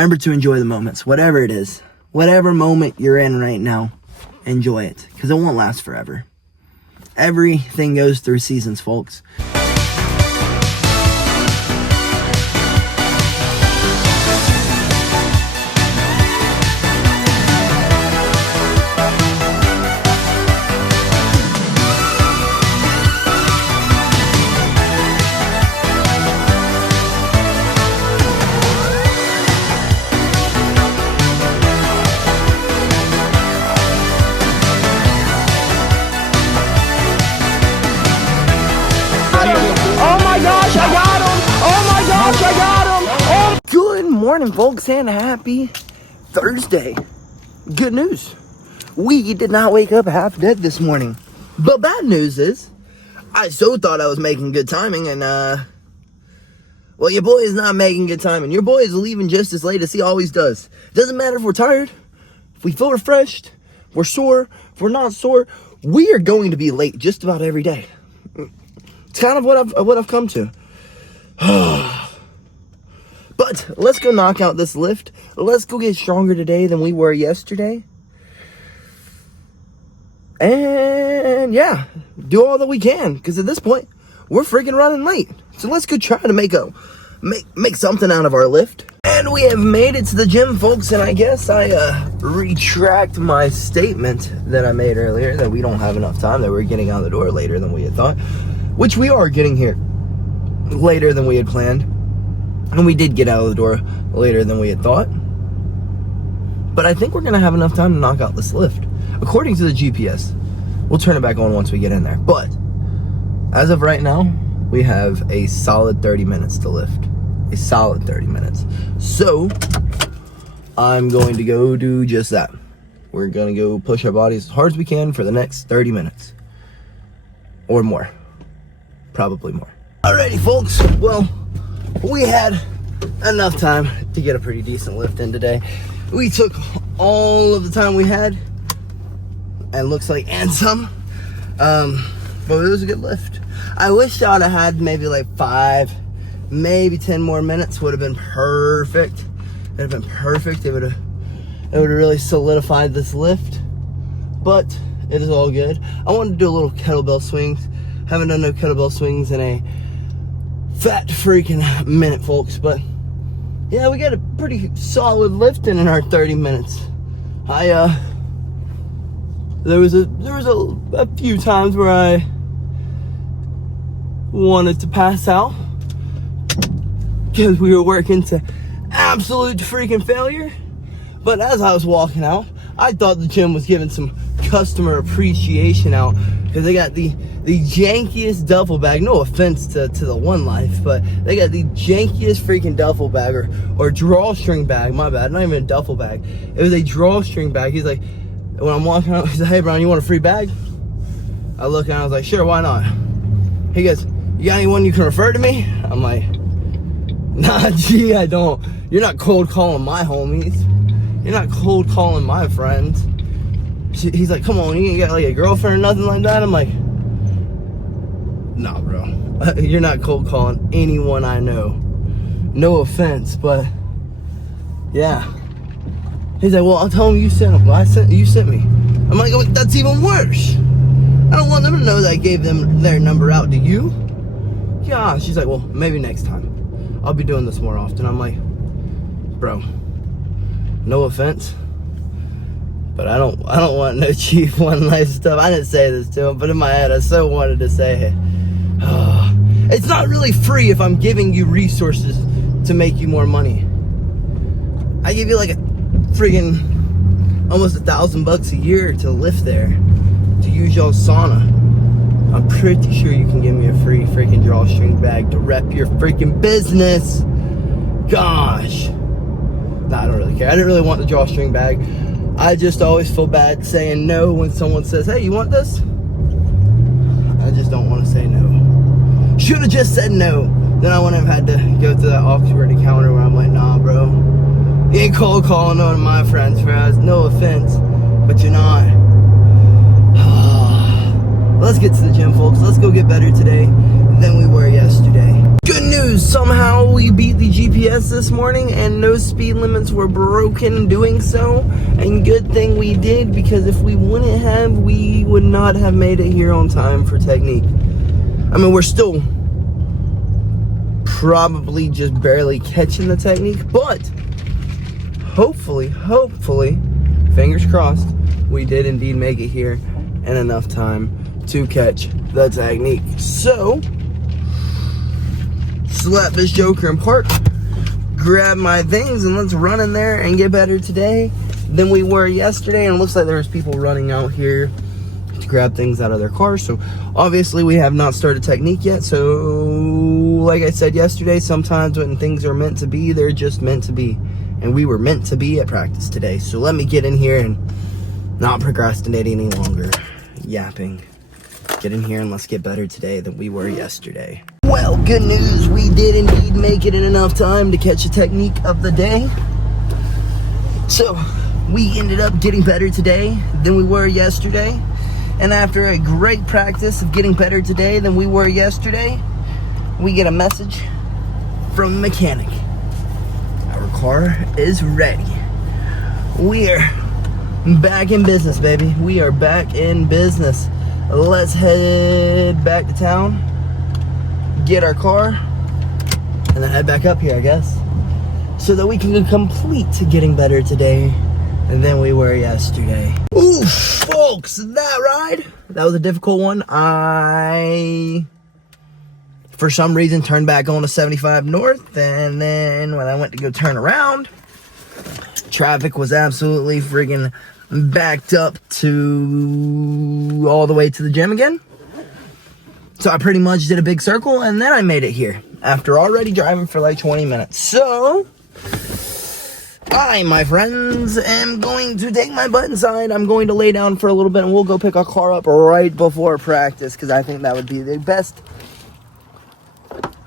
Remember to enjoy the moments, whatever it is. Whatever moment you're in right now, enjoy it, because it won't last forever. Everything goes through seasons, folks. Good morning, folks, and happy Thursday. Good news. We did not wake up half dead this morning. But bad news is, I so thought I was making good timing, and, well, your boy is not making good timing. Your boy is leaving just as late as he always does. Doesn't matter if we're tired, if we feel refreshed, we're sore, if we're not sore, we are going to be late just about every day. It's kind of what I've come to. But let's go knock out this lift. Let's go get stronger today than we were yesterday. And yeah, do all that we can, because at this point we're freaking running late. So let's go try to make something out of our lift. And we have made it to the gym, folks, and I guess I retract my statement that I made earlier that we don't have enough time, that we're getting out the door later than we had thought, which we are getting here later than we had planned. And we did get out of the door later than we had thought. But I think we're going to have enough time to knock out this lift. According to the GPS. We'll turn it back on once we get in there. But as of right now, we have a solid 30 minutes to lift. A solid 30 minutes. So I'm going to go do just that. We're going to go push our bodies as hard as we can for the next 30 minutes. Or more. Probably more. Alrighty, folks. Well, we had enough time to get a pretty decent lift in today. We took all of the time we had, and looks like and some. But it was a good lift. I wish I would have had maybe like 5, maybe 10 more minutes. Would have been perfect. It would have been perfect. It would have really solidified this lift. But it is all good. I wanted to do a little kettlebell swings. Haven't done no kettlebell swings in a fat freaking minute, folks. But yeah, we got a pretty solid lifting in our 30 minutes. There was a few times where I wanted to pass out because we were working to absolute freaking failure. But as I was walking out, I thought the gym was giving some customer appreciation out, because they got the jankiest duffel bag. No offense to the One Life, but they got the jankiest freaking duffel bag or drawstring bag. My bad, not even a duffel bag. It was a drawstring bag. He's like, when I'm walking out, he's like, "Hey, Brian, you want a free bag?" I look and I was like, "Sure, why not?" He goes, "You got anyone you can refer to me?" I'm like, "Nah, gee, I don't. You're not cold calling my homies. You're not cold calling my friends." He's like, "Come on, you ain't got like a girlfriend or nothing like that?" I'm like, "Nah, bro. You're not cold calling anyone I know. No offense, but yeah." He's like, "Well, I'll tell him you sent him." "Well, you sent me." I'm like, "Oh, that's even worse. I don't want them to know that I gave them their number out. Do you?" "Yeah." She's like, "Well, maybe next time. I'll be doing this more often." I'm like, "Bro, no offense, but I don't want no cheap One Life stuff." I didn't say this to him, but in my head, I so wanted to say it. It's not really free if I'm giving you resources to make you more money. I give you like a friggin' almost $1,000 a year to lift there, to use y'all's sauna. I'm pretty sure you can give me a free freaking drawstring bag to rep your freaking business. Gosh. Nah, I don't really care. I didn't really want the drawstring bag. I just always feel bad saying no when someone says, "Hey, you want this?" I just don't want to say no. Should have just said no. Then I wouldn't have had to go to that awkward encounter where I'm like, "Nah, bro. You ain't cold calling none of my friends, bro. No offense, but you're not." Let's get to the gym, folks. Let's go get better today than we were yesterday. Good news, somehow we beat the GPS this morning and no speed limits were broken doing so. And good thing we did, because if we wouldn't have, we would not have made it here on time for technique. I mean, we're still probably just barely catching the technique, but hopefully, fingers crossed, we did indeed make it here in enough time to catch the technique. So, slap this joker in park, grab my things, and let's run in there and get better today than we were yesterday. And it looks like there's people running out here to grab things out of their cars. So obviously we have not started technique yet. So like I said yesterday, sometimes when things are meant to be, they're just meant to be. And we were meant to be at practice today. So let me get in here and not procrastinate any longer. Yapping. Get in here and let's get better today than we were yesterday. Well, good news, we did indeed make it in enough time to catch the technique of the day. So, we ended up getting better today than we were yesterday. And after a great practice of getting better today than we were yesterday, we get a message from the mechanic. Our car is ready. We are back in business, baby. We are back in business. Let's head back to town, get our car, and then head back up here, I guess, so that we can complete getting better today than we were yesterday. Ooh, folks, that ride, that was a difficult one. I, for some reason, turned back on to 75 North, and then when I went to go turn around, traffic was absolutely friggin' backed up to all the way to the gym again. So I pretty much did a big circle and then I made it here after already driving for like 20 minutes. So I, my friends, am going to take my butt inside. I'm going to lay down for a little bit and we'll go pick our car up right before practice, because I think that would be the best,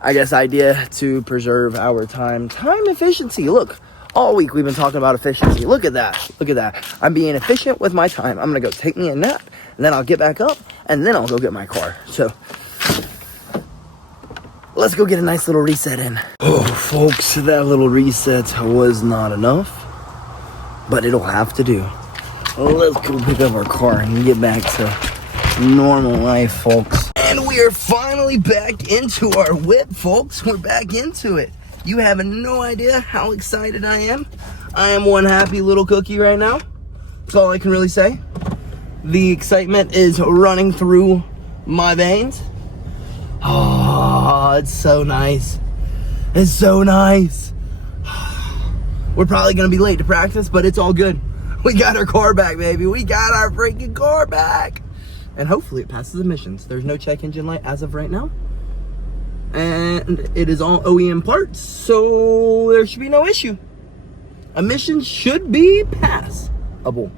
I guess, idea to preserve our time. Time efficiency. Look. All week we've been talking about efficiency. Look at that. Look at that. I'm being efficient with my time. I'm going to go take me a nap, and then I'll get back up, and then I'll go get my car. So, let's go get a nice little reset in. Oh, folks, that little reset was not enough, but it'll have to do. Let's go pick up our car and get back to normal life, folks. And we are finally back into our whip, folks. We're back into it. You have no idea how excited I am. I am one happy little cookie right now. That's all I can really say. The excitement is running through my veins. Oh, it's so nice. It's so nice. We're probably going to be late to practice, but it's all good. We got our car back, baby. We got our freaking car back. And hopefully it passes emissions. There's no check engine light as of right now. And it is all OEM parts, so there should be no issue. Emissions should be passable.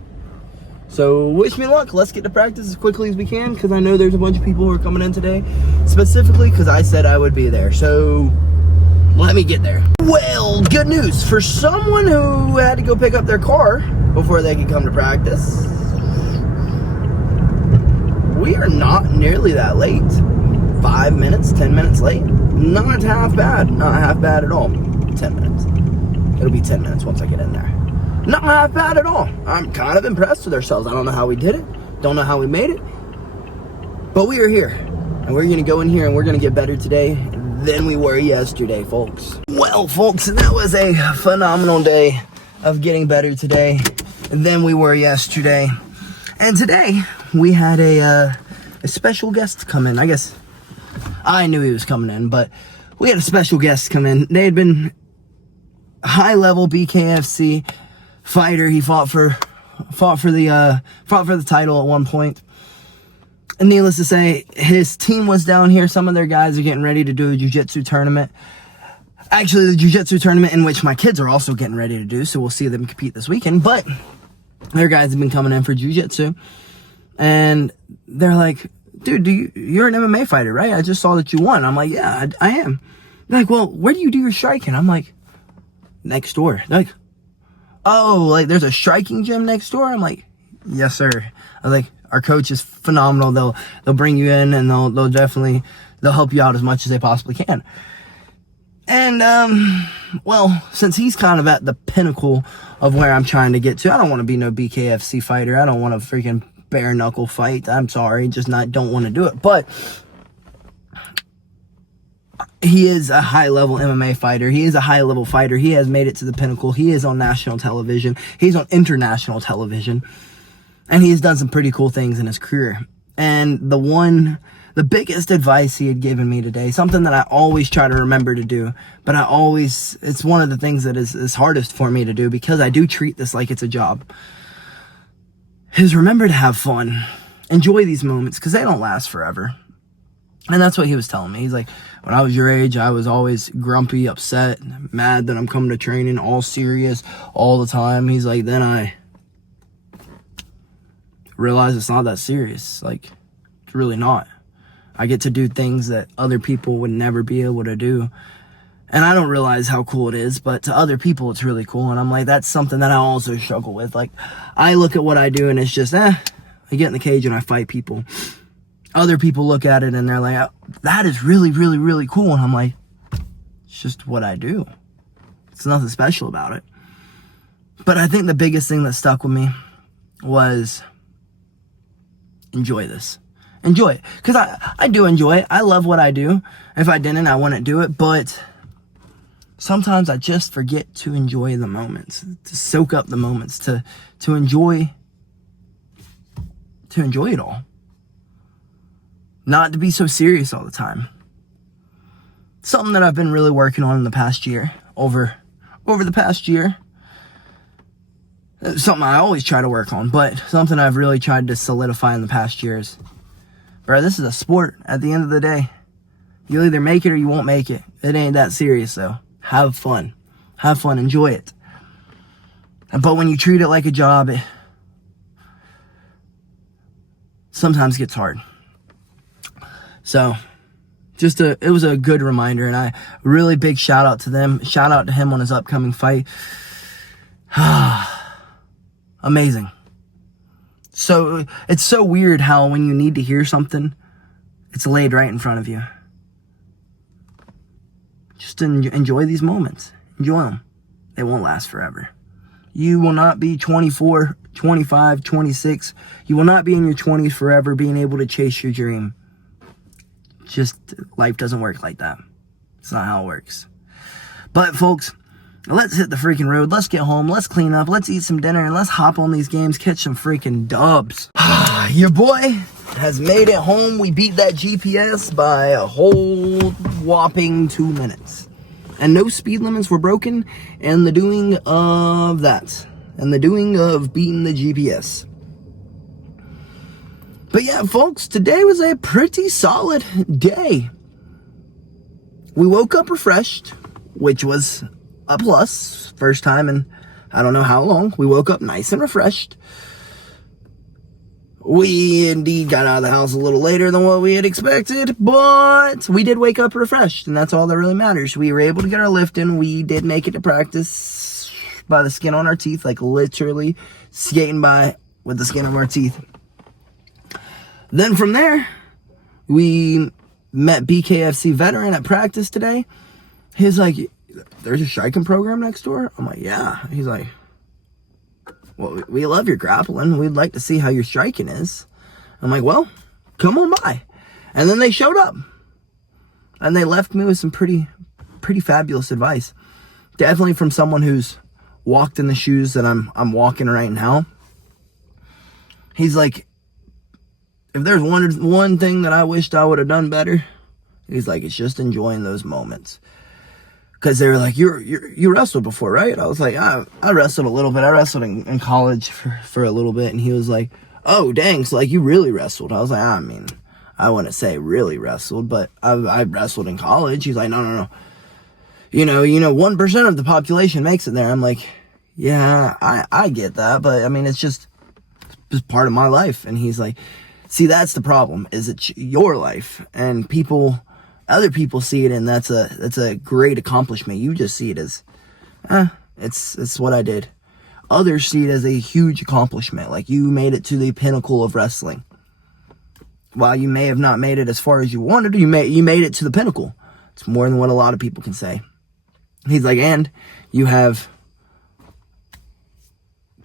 So wish me luck. Let's get to practice as quickly as we can, because I know there's a bunch of people who are coming in today, specifically because I said I would be there. So let me get there. Well, good news. For someone who had to go pick up their car before they could come to practice, we are not nearly that late. 5 minutes, 10 minutes late. Not half bad. Not half bad at all. 10 minutes. It'll be 10 minutes once I get in there. Not half bad at all. I'm kind of impressed with ourselves. I don't know how we did it. Don't know how we made it. But we are here. And we're going to go in here and we're going to get better today than we were yesterday, folks. Well, folks, that was a phenomenal day of getting better today than we were yesterday. And today, we had a special guest come in. I guess I knew he was coming in, but we had a special guest come in. They had been high-level BKFC fighter. He fought for the title at one point. And needless to say, his team was down here. Some of their guys are getting ready to do a jiu-jitsu tournament. Actually, the jiu-jitsu tournament in which my kids are also getting ready to do, so we'll see them compete this weekend. But their guys have been coming in for jiu-jitsu, and they're like, dude, you're an MMA fighter, right? I just saw that you won. I'm like, yeah, I am. They're like, well, where do you do your striking? I'm like, next door. They're like, oh, like there's a striking gym next door? I'm like, yes, sir. I was like, our coach is phenomenal. They'll bring you in and they'll help you out as much as they possibly can. And, well, since he's kind of at the pinnacle of where I'm trying to get to, I don't want to be no BKFC fighter. I don't want to freaking bare knuckle fight. I'm sorry, don't want to do it. But he is a high level MMA fighter. He is a high level fighter. He has made it to the pinnacle. He is on national television. He's on international television. And he has done some pretty cool things in his career. And the biggest advice he had given me today, something that I always try to remember to do, but it's one of the things that is hardest for me to do because I do treat this like it's a job, is remember to have fun. Enjoy these moments because they don't last forever. And that's what he was telling me. He's like, when I was your age, I was always grumpy, upset, mad that I'm coming to training, all serious all the time. He's like, then I realized it's not that serious. Like, it's really not. I get to do things that other people would never be able to do. And I don't realize how cool it is, but to other people, it's really cool. And I'm like, that's something that I also struggle with. Like, I look at what I do and it's just, I get in the cage and I fight people. Other people look at it and they're like, that is really, really, really cool. And I'm like, it's just what I do. It's nothing special about it. But I think the biggest thing that stuck with me was enjoy this. Enjoy it. Because I do enjoy it. I love what I do. If I didn't, I wouldn't do it. But sometimes I just forget to enjoy the moments, to soak up the moments, to enjoy it all. Not to be so serious all the time. Something that I've been really working on in the past year, over the past year. Something I always try to work on, but something I've really tried to solidify in the past years. Bro, this is a sport at the end of the day. You'll either make it or you won't make it. It ain't that serious, though. Have fun. Have fun. Enjoy it. But when you treat it like a job, it sometimes gets hard. So, it was a good reminder, and a really big shout out to them. Shout out to him on his upcoming fight. Amazing. So, it's so weird how when you need to hear something, it's laid right in front of you. Just enjoy these moments. Enjoy them. They won't last forever. You will not be 24, 25, 26. You will not be in your 20s forever being able to chase your dream. Just, life doesn't work like that. It's not how it works. But, folks, let's hit the freaking road. Let's get home. Let's clean up. Let's eat some dinner. And let's hop on these games. Catch some freaking dubs. Your boy has made it home. We beat that GPS by a whole whopping 2 minutes. And no speed limits were broken. And the doing of that. And the doing of beating the GPS. But yeah, folks, today was a pretty solid day. We woke up refreshed, which was a plus. First time in I don't know how long. We woke up nice and refreshed. We indeed got out of the house a little later than what we had expected, but we did wake up refreshed, and that's all that really matters. We were able to get our lift in. We did make it to practice by the skin on our teeth, like literally skating by with the skin on our teeth. Then from there, we met BKFC veteran at practice today. He's like, there's a striking program next door? I'm like, yeah. He's like, well, we love your grappling. We'd like to see how your striking is. I'm like, well, come on by. And then they showed up. And they left me with some pretty fabulous advice. Definitely from someone who's walked in the shoes that I'm walking right now. He's like, if there's one thing that I wished I would have done better, he's like, it's just enjoying those moments. Because they were like, you wrestled before, right? I was like, I wrestled a little bit. I wrestled in college for a little bit. And he was like, oh, dang, so like you really wrestled. I was like, I mean, I wouldn't say really wrestled, but I wrestled in college. He's like, no. You know, 1% of the population makes it there. I'm like, yeah, I get that. But I mean, it's just part of my life. And he's like, see, that's the problem, is it's your life, and other people see it, and that's a great accomplishment. You just see it as, it's what I did. Others see it as a huge accomplishment, like you made it to the pinnacle of wrestling. While you may have not made it as far as you wanted, you made it to the pinnacle. It's more than what a lot of people can say. He's like, and you have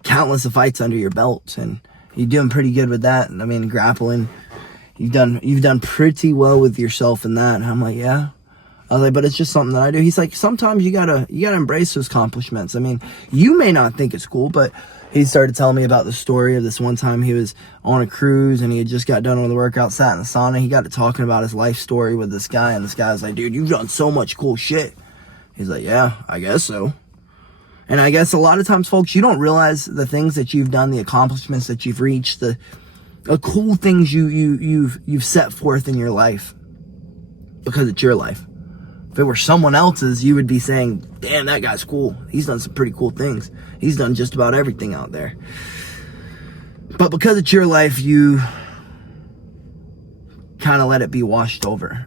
countless of fights under your belt, and you're doing pretty good with that. And I mean, grappling, you've done pretty well with yourself in that. And I'm like, yeah. I was like, but it's just something that I do. He's like, sometimes you gotta embrace those accomplishments. I mean, you may not think it's cool, but he started telling me about the story of this one time he was on a cruise and he had just got done with the workout, sat in the sauna. He got to talking about his life story with this guy, and this guy was like, dude, you've done so much cool shit. He's like, yeah, I guess so. And I guess a lot of times, folks, you don't realize the things that you've done, the accomplishments that you've reached, the cool things you've set forth in your life, because it's your life. If it were someone else's, you would be saying, damn, that guy's cool. He's done some pretty cool things. He's done just about everything out there. But because it's your life, you kind of let it be washed over.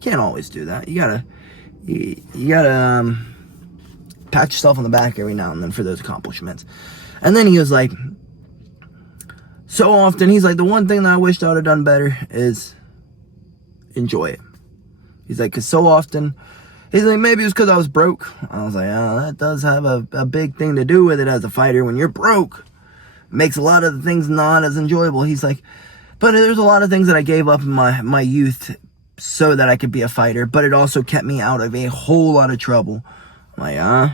Can't always do that. You gotta pat yourself on the back every now and then for those accomplishments. And then he was like, so often, he's like, the one thing that I wished I would have done better is enjoy it. He's like, because so often, he's like, maybe it's because I was broke. I was like, oh, that does have a big thing to do with it as a fighter. When you're broke, it makes a lot of the things not as enjoyable. He's like, but there's a lot of things that I gave up in my youth so that I could be a fighter, but it also kept me out of a whole lot of trouble. I'm like,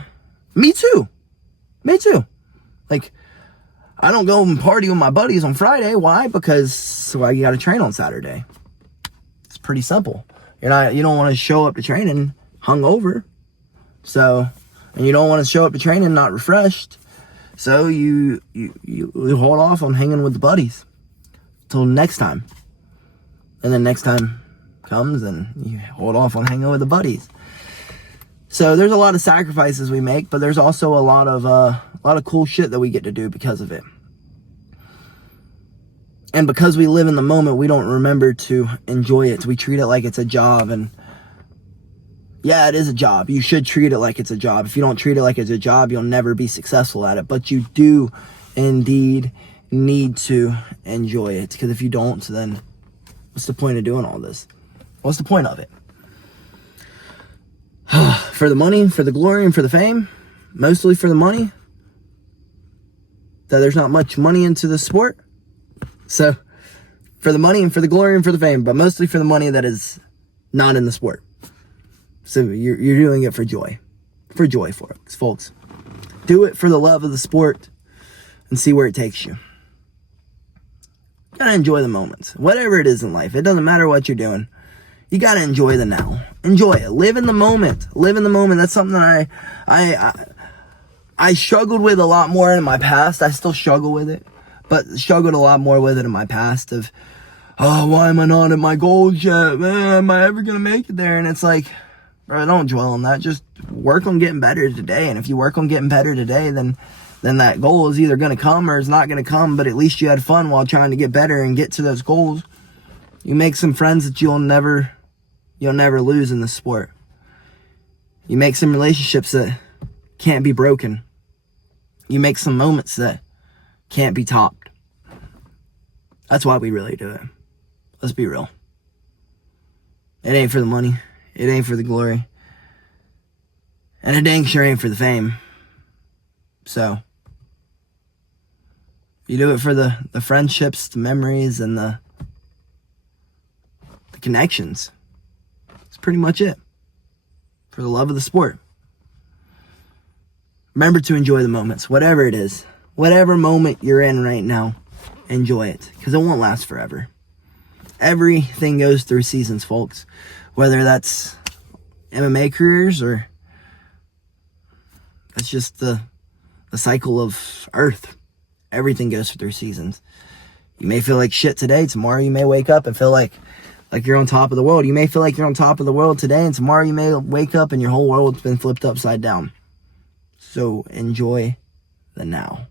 me too. Like, I don't go and party with my buddies on Friday. Why? Because you got to train on Saturday. It's pretty simple. You don't want to show up to training hungover. So, and you don't want to show up to training not refreshed. So you hold off on hanging with the buddies till next time. And then next time comes and you hold off on hanging with the buddies. So there's a lot of sacrifices we make, but there's also a lot of cool shit that we get to do because of it. And because we live in the moment, we don't remember to enjoy it. We treat it like it's a job. And yeah, it is a job. You should treat it like it's a job. If you don't treat it like it's a job, you'll never be successful at it. But you do indeed need to enjoy it. Because if you don't, then what's the point of doing all this? What's the point of it? For the money, for the glory, and for the fame? Mostly for the money? That there's not much money into the sport? So, for the money and for the glory and for the fame, but mostly for the money that is not in the sport. So, you're doing it for joy. For joy, folks. Do it for the love of the sport and see where it takes you. You gotta enjoy the moments. Whatever it is in life, it doesn't matter what you're doing. You gotta enjoy the now. Enjoy it. Live in the moment. Live in the moment. That's something that I struggled with a lot more in my past. I still struggle with it. But struggled a lot more with it in my past of, oh, why am I not at my goals yet? Man, am I ever going to make it there? And it's like, bro, don't dwell on that. Just work on getting better today. And if you work on getting better today, then that goal is either going to come or it's not going to come. But at least you had fun while trying to get better and get to those goals. You make some friends that you'll never lose in this sport. You make some relationships that can't be broken. You make some moments that can't be topped. That's why we really do it. Let's be real. It ain't for the money. It ain't for the glory. And it dang sure ain't for the fame. So, you do it for the friendships, the memories, and the connections. That's pretty much it. For the love of the sport. Remember to enjoy the moments, whatever it is. Whatever moment you're in right now, enjoy it. Because it won't last forever. Everything goes through seasons, folks. Whether that's MMA careers or that's just the cycle of Earth. Everything goes through seasons. You may feel like shit today. Tomorrow you may wake up and feel like you're on top of the world. You may feel like you're on top of the world today, and tomorrow you may wake up and your whole world's been flipped upside down. So enjoy the now.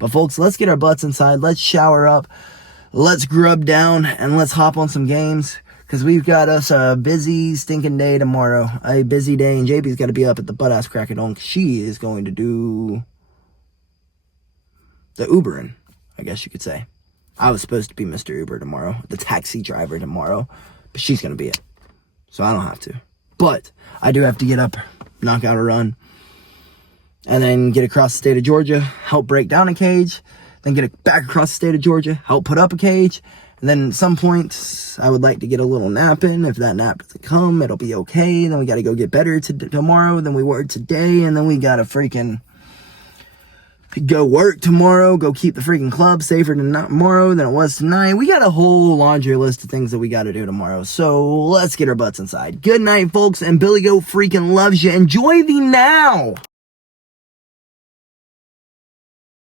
But folks, let's get our butts inside. Let's shower up. Let's grub down and let's hop on some games. Because we've got us a busy, stinking day tomorrow. A busy day. And JB's got to be up at the butt-ass crack of dawn. She is going to do the Ubering, I guess you could say. I was supposed to be Mr. Uber tomorrow. The taxi driver tomorrow. But she's going to be it. So I don't have to. But I do have to get up knock out a run. And then get across the state of Georgia, help break down a cage. Then get it back across the state of Georgia, help put up a cage. And then at some point, I would like to get a little nap in. If that nap doesn't come, it'll be okay. Then we got to go get better tomorrow than we were today. And then we got to freaking go work tomorrow. Go keep the freaking club safer tomorrow than it was tonight. We got a whole laundry list of things that we got to do tomorrow. So let's get our butts inside. Good night, folks. And BillyGoat freaking loves you. Enjoy the now.